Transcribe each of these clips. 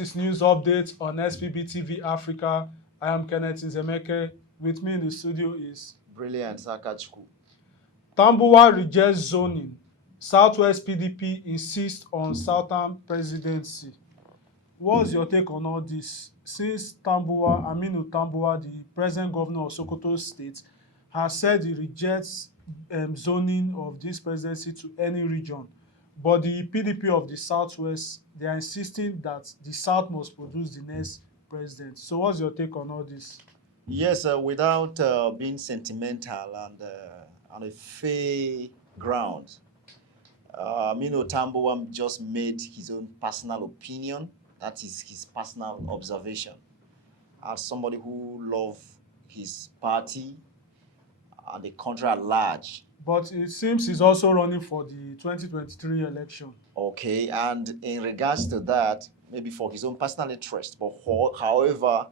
is News Updates on SPB TV Africa. I am Kenneth Nzemeke. With me in the studio is Brilliant, Sakachku. Tambuwal rejects zoning. Southwest PDP insists on Southern presidency. What's your take on all this? Since Aminu Tambuwal, the present governor of Sokoto State, has said he rejects zoning of this presidency to any region, but the PDP of the Southwest, they are insisting that the South must produce the next president. So what's your take on all this? Yes, without being sentimental and on a fair ground, Tambuwal just made his own personal opinion. That is his personal observation. As somebody who loves his party and the country at large. But it seems he's also running for the 2023 election. Okay, and in regards to that, maybe for his own personal interest, but however,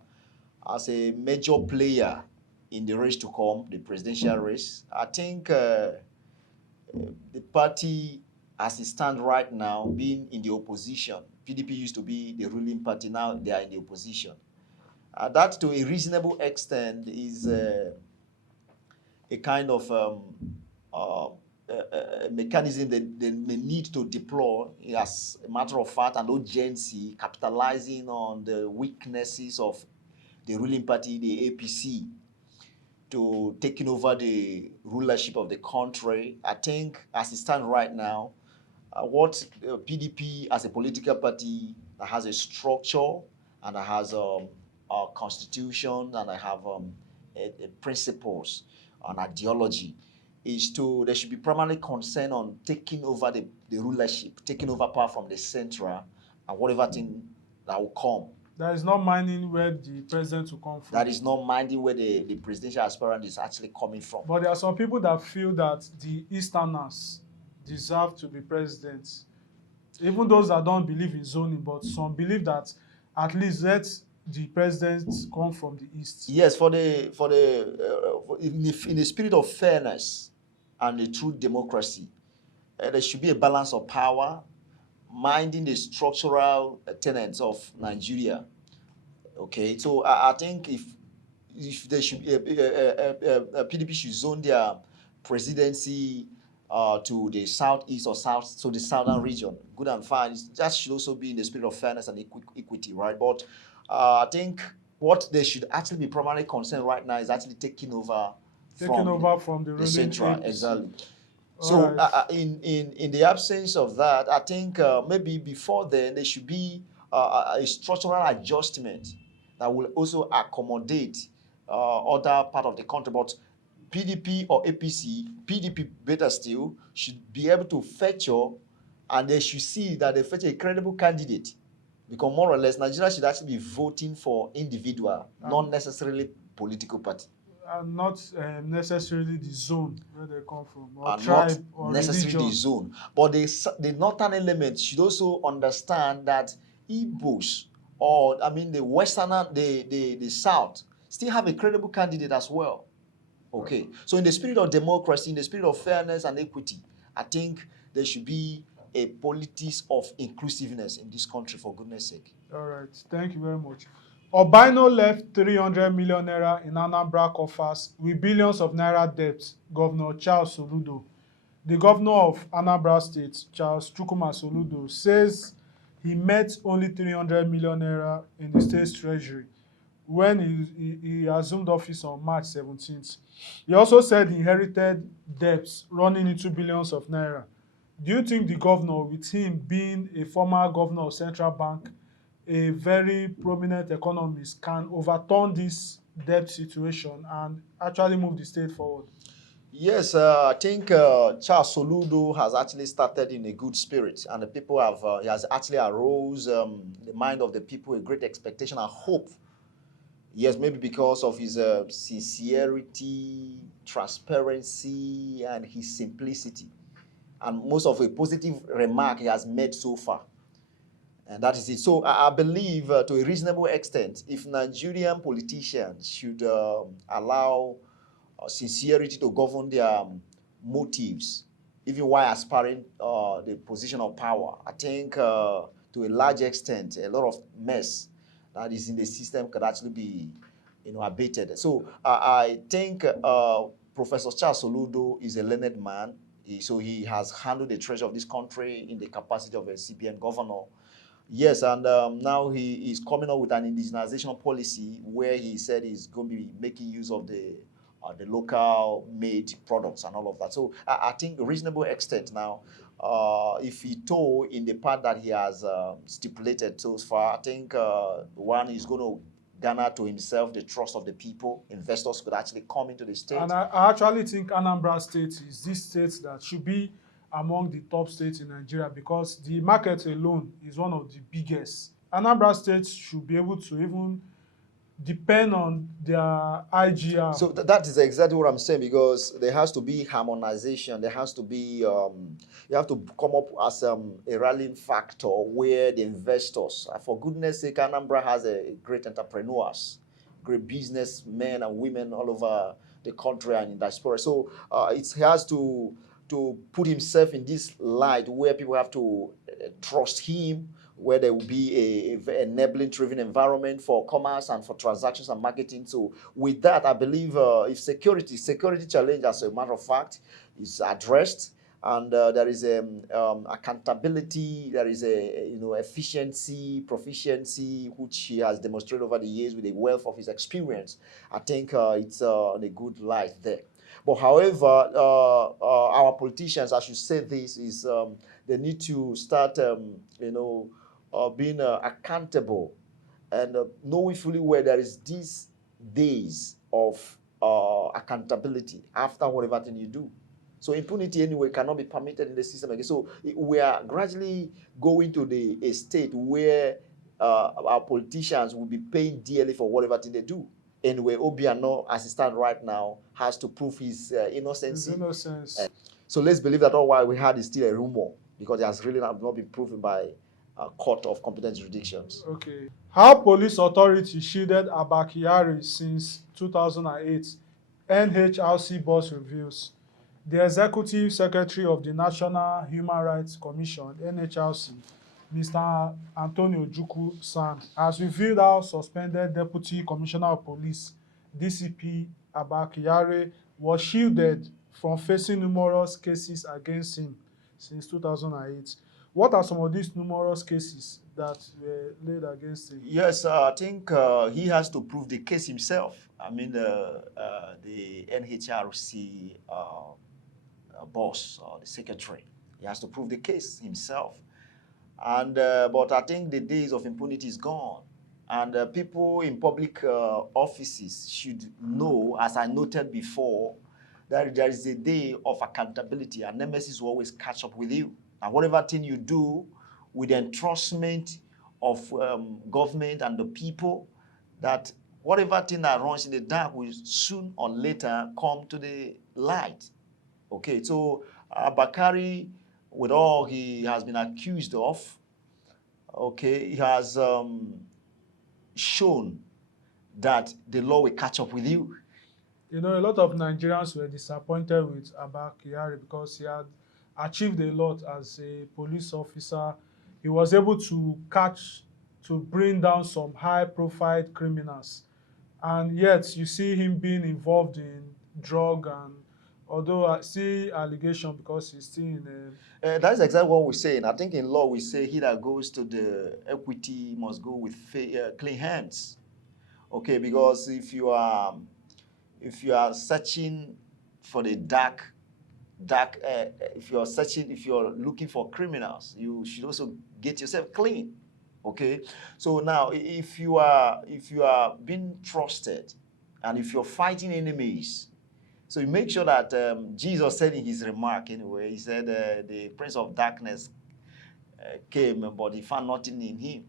as a major player in the race to come, the presidential race, I think the party as it stands right now, being in the opposition, PDP used to be the ruling party, now they are in the opposition. That to a reasonable extent is a kind of mechanism that they may need to deploy as a matter of fact and urgency, capitalizing on the weaknesses of the ruling party, the APC, to taking over the rulership of the country. I think as it stands right now, what PDP as a political party that has a structure and that has a constitution and I have principles and ideology is there should be primarily concern on taking over the rulership, taking over power from the central and whatever thing that will come. That is not minding where the president will come from. That is not minding where the presidential aspirant is actually coming from. But there are some people that feel that the Easterners deserve to be presidents. Even those that don't believe in zoning, but some believe that at least let the presidents come from the East. Yes, in the spirit of fairness and the true democracy, there should be a balance of power, minding the structural tenets of Nigeria. Okay, so I think if there should be PDP should zone their presidency to the southeast or south, so the southern region, good and fine. That should also be in the spirit of fairness and equity, right? But I think what they should actually be primarily concerned right now is actually taking over from the central, APC. exactly. So right. In the absence of that, I think maybe before then there should be a structural adjustment that will also accommodate other part of the country. But PDP or APC, PDP better still, should be able to feature, and they should see that they feature a credible candidate. Because more or less, Nigeria should actually be voting for individual, not necessarily political party. And not necessarily the zone where they come from, or and tribe, not or necessarily religion. the zone. But the northern element should also understand that Igbos, or I mean the westerner, the south, still have a credible candidate as well. Okay. So in the spirit of democracy, in the spirit of fairness and equity, I think there should be a politics of inclusiveness in this country, for goodness sake. All right. Thank you very much. Obino left 300 million naira in Anambra coffers with billions of naira debt, Governor Charles Soludo. The governor of Anambra State, Charles Chukwuma Soludo, says he met only 300 million naira in the state's treasury when he assumed office on March 17th. He also said he inherited debts running into billions of naira. Do you think the governor, with him being a former governor of Central Bank, a very prominent economist, can overturn this debt situation and actually move the state forward? Yes, I think Charles Soludo has actually started in a good spirit, and the people he has actually arose the mind of the people a great expectation and hope. Yes, maybe because of his sincerity, transparency, and his simplicity, and most of a positive remark he has made so far. And that is it. So I believe to a reasonable extent, if Nigerian politicians should allow sincerity to govern their motives, even while aspiring the position of power, I think to to a large extent, a lot of mess that is in the system could actually be, abated. So I think Professor Charles Soludo is a learned man. So he has handled the treasure of this country in the capacity of a CBN governor. Yes, and now he is coming up with an indigenization policy where he said he's going to be making use of the local made products and all of that. So I think a reasonable extent now, if he told in the part that he has stipulated so far, I think one is going to garner to himself the trust of the people. Investors could actually come into the state. And I actually think Anambra State is this state that should be among the top states in Nigeria because the market alone is one of the biggest. Anambra State should be able to even depend on their IGR. So that is exactly what I'm saying, because there has to be harmonization. There has to be, you have to come up as a rallying factor where the investors, for goodness sake, Anambra has a great entrepreneurs, great businessmen and women all over the country and in diaspora. So it has to put himself in this light where people have to trust him, where there will be a enabling driven environment for commerce and for transactions and marketing. So with that, I believe if security challenge, as a matter of fact, is addressed, and there is accountability, there is efficiency, proficiency, which he has demonstrated over the years with the wealth of his experience, I think it's in a good light there. But however, our politicians, I should say this, is they need to start, being accountable and knowing fully well there is these days of accountability after whatever thing you do. So impunity anyway cannot be permitted in the system again. So we are gradually going to a state where our politicians will be paying dearly for whatever thing they do. Anyway, Obiano, as it stands right now, has to prove his innocence. His innocence. So let's believe that all while we had is still a rumor, because it has really not been proven by a court of competent jurisdictions. Okay. How police authority shielded Abba Kyari since 2008, NHRC boss reveals. The Executive Secretary of the National Human Rights Commission, NHRC, Mr. Antonio Ojukwu San, has revealed how suspended Deputy Commissioner of Police, DCP Abba Kyari, was shielded from facing numerous cases against him since 2008. What are some of these numerous cases that were laid against him? Yes, I think he has to prove the case himself. I mean, the NHRC boss or the secretary, he has to prove the case himself. And but I think the days of impunity is gone. And people in public offices should know, as I noted before, that there is a day of accountability, and nemesis will always catch up with you. And whatever thing you do with the entrustment of government and the people, that whatever thing that runs in the dark will soon or later come to the light. Okay, so Bakari, with all he has been accused of, okay, he has shown that the law will catch up with you. You know, a lot of Nigerians were disappointed with Abba Kyari because he had achieved a lot as a police officer. He was able to bring down some high-profile criminals. And yet, you see him being involved in drug, and although I see allegation because he's still in a... That is exactly what we're saying. I think in law we say he that goes to the equity must go with clean hands. Okay, because if you are searching for the dark, if you're looking for criminals, you should also get yourself clean. Okay, so now if you are being trusted, and if you're fighting enemies, so you make sure that Jesus said in his remark anyway, he said the prince of darkness came, but he found nothing in him.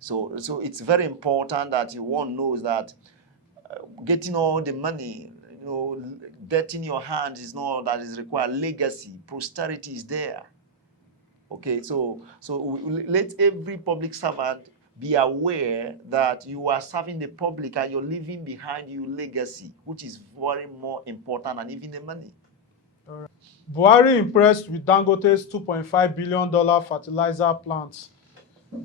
So it's very important that one knows that getting all the money, debt in your hands is not that is required. Legacy, posterity is there. Okay, so let every public servant be aware that you are serving the public and you're leaving behind you legacy, which is very more important than even the money. All right. Buhari impressed with Dangote's $2.5 billion fertilizer plant.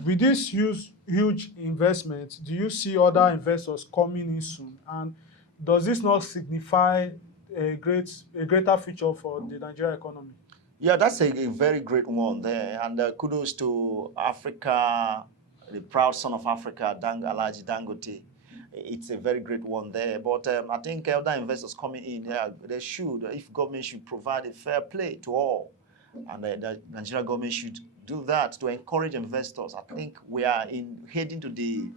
With this huge investment, do you see other investors coming in soon? And does this not signify a greater future for the Nigerian economy? Yeah, that's a very great one there. And kudos to Africa, the proud son of Africa, Alhaji Dangote. It's a very great one there. But I think other investors coming in, they should, if government should provide a fair play to all. And the Nigerian government should do that to encourage investors. I think we are heading to the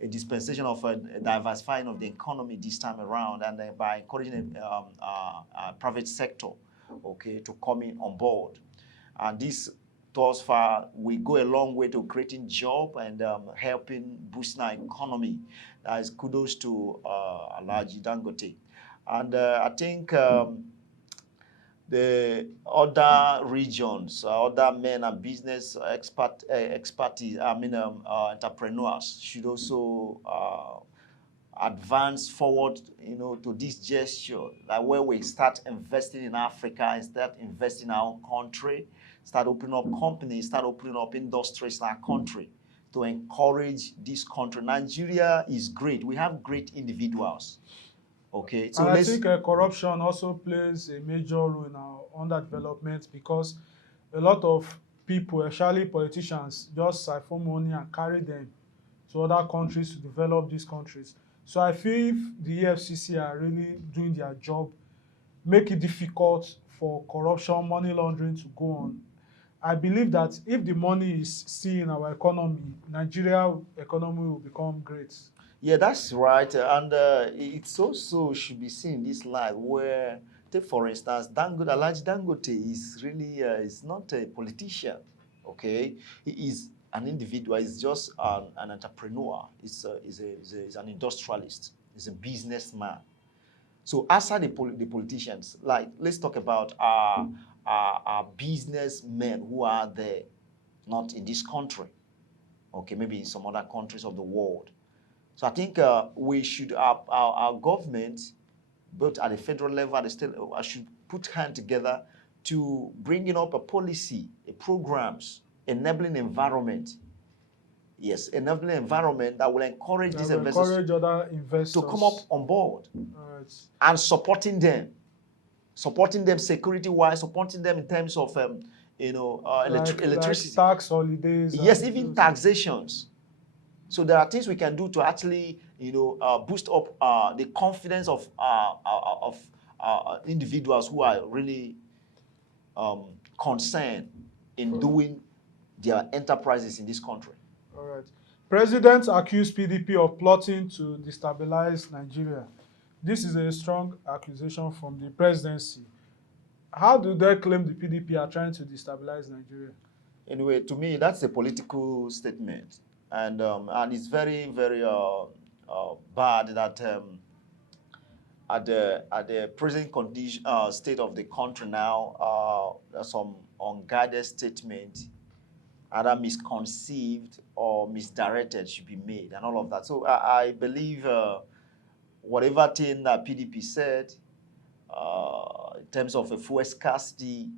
a dispensation of diversifying of the economy this time around, and by encouraging private sector, okay, to come in on board. And this, thus far, we go a long way to creating job and helping boost our economy. That is kudos to Alhaji Dangote. And I think the other regions, other men and business expertise, entrepreneurs should also advance forward, to this gesture, like where we start investing in Africa and start investing in our own country, start opening up companies, start opening up industries in our country to encourage this country. Nigeria is great. We have great individuals. Okay, so and I think corruption also plays a major role in our underdevelopment, because a lot of people, especially politicians, just siphon money and carry them to other countries to develop these countries. So I feel if the EFCC are really doing their job, make it difficult for corruption, money laundering to go on. I believe that if the money is still in our economy, Nigeria economy will become great. Yeah, that's right. And it's also should be seen in this light where, take for instance, Alhaji Dangote is really is not a politician. Okay, he is an individual. He's just an entrepreneur. He's an industrialist. He's a businessman. So outside the politicians, like let's talk about our businessmen who are there, not in this country. Okay, maybe in some other countries of the world. So I think we should, our government, both at the federal level, at the state level, should put hands together to bringing up a policy, a programs, enabling environment. Yes, enabling environment that will encourage these investors, encourage other investors to come up on board, and supporting them security-wise, supporting them in terms of electricity, like tax holidays. Yes, even taxations. So there are things we can do to actually, boost up the confidence of individuals who are really concerned in doing their enterprises in this country. All right. President accused Pdp of plotting to destabilize Nigeria. This is a strong accusation from the presidency. How do they claim the PDP are trying to destabilize Nigeria? Anyway, to me, that's a political statement. And it's very, very bad that at the present condition, state of the country now, some unguided statement, either misconceived or misdirected, should be made, and all of that. So I believe whatever thing that PDP said in terms of a fuel scarcity,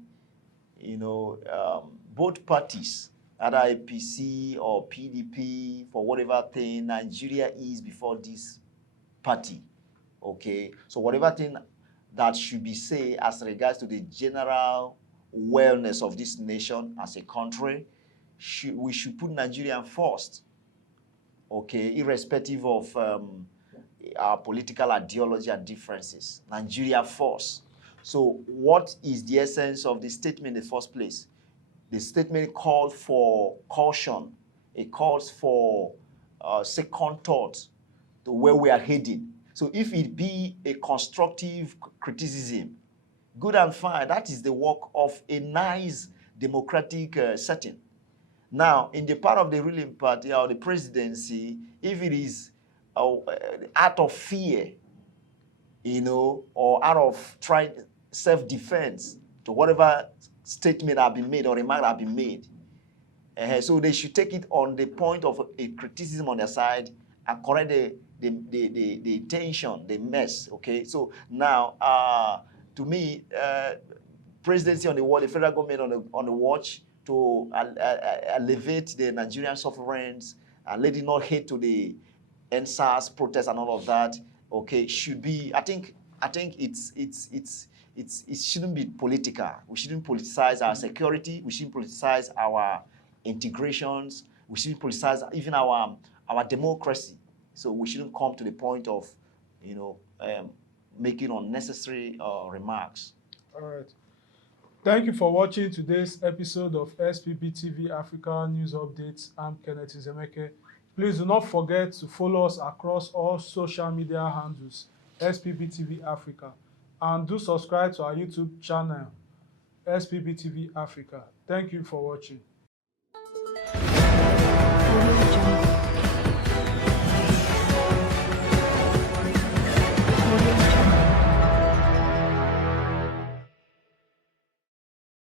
both parties, either APC or PDP, for whatever thing, Nigeria is before this party. Okay, so whatever thing that should be said as regards to the general wellness of this nation as a country, we should put Nigeria first. Okay, irrespective of our political ideology and differences, Nigeria first. So what is the essence of the statement in the first place? The statement called for caution. It calls for second thought to where we are heading. So if it be a constructive criticism, good and fine, that is the work of a nice democratic setting. Now, in the part of the ruling party or the presidency, if it is out of fear, or out of trying self-defense to whatever statement have been made or remark have been made, so they should take it on the point of a criticism on their side and correct the intention, the mess. Okay, so now to me, presidency on the wall, the federal government on the watch to elevate the Nigerian sovereigns and let it not hate to the NSAS protests and all of that, okay, should be, I think it shouldn't be political. We shouldn't politicize our security. We shouldn't politicize our integrations. We shouldn't politicize even our democracy. So we shouldn't come to the point of, you know, making unnecessary remarks. All right. Thank you for watching today's episode of SPB TV Africa News Updates. I'm Kenneth Izemeke. Please do not forget to follow us across all social media handles, SPB TV Africa, and do subscribe to our YouTube channel, SPB TV Africa. Thank you for watching.